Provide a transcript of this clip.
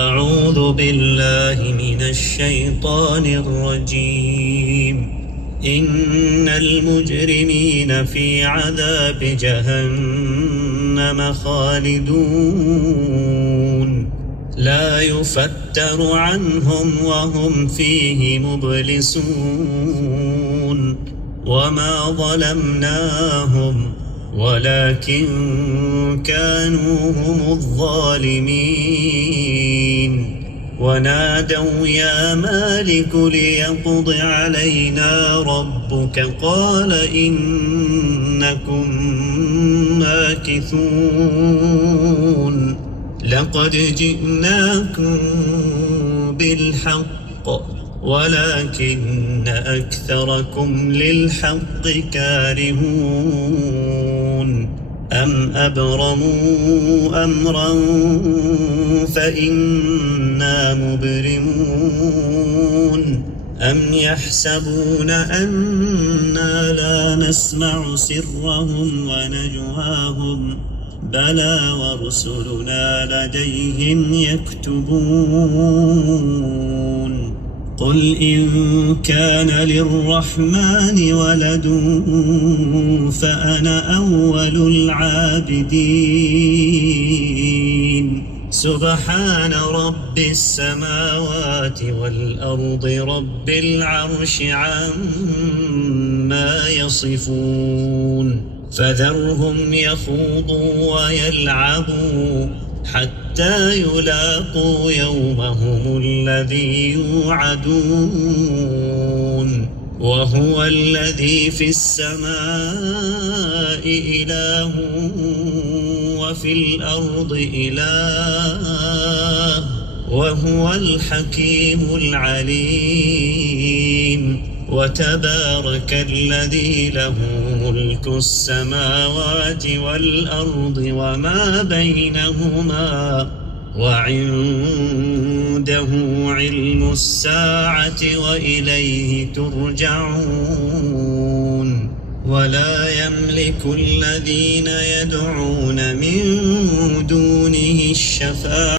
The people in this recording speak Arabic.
أعوذ بالله من الشيطان الرجيم. إن المجرمين في عذاب جهنم خالدون لا يفتر عنهم وهم فيه مبلسون. وما ظلمناهم ولكن كانوا هم الظالمين. ونادوا يا مالك ليقض علينا ربك قال إنكم ماكثون. لقد جئناكم بالحق ولكن أكثركم للحق كارهون. أم أبرموا أمرا فإنا مبرمون. أم يحسبون أنا لا نسمع سرهم ونجواهم بلى ورسلنا لديهم يكتبون. قل إن كان للرحمن ولد فأنا أول العابدين. سبحان رب السماوات والأرض رب العرش عما يصفون. فذرهم يخوضوا ويلعبوا حتى يلاقوا يومهم الذي يوعدون. وهو الذي في السماء إله وفي الأرض إله وهو الحكيم العليم. وتبارك الذي له ملك السماوات والأرض وما بينهما وعنده علم الساعة وإليه ترجعون. ولا يملك الذين يدعون من دونه الشفاعة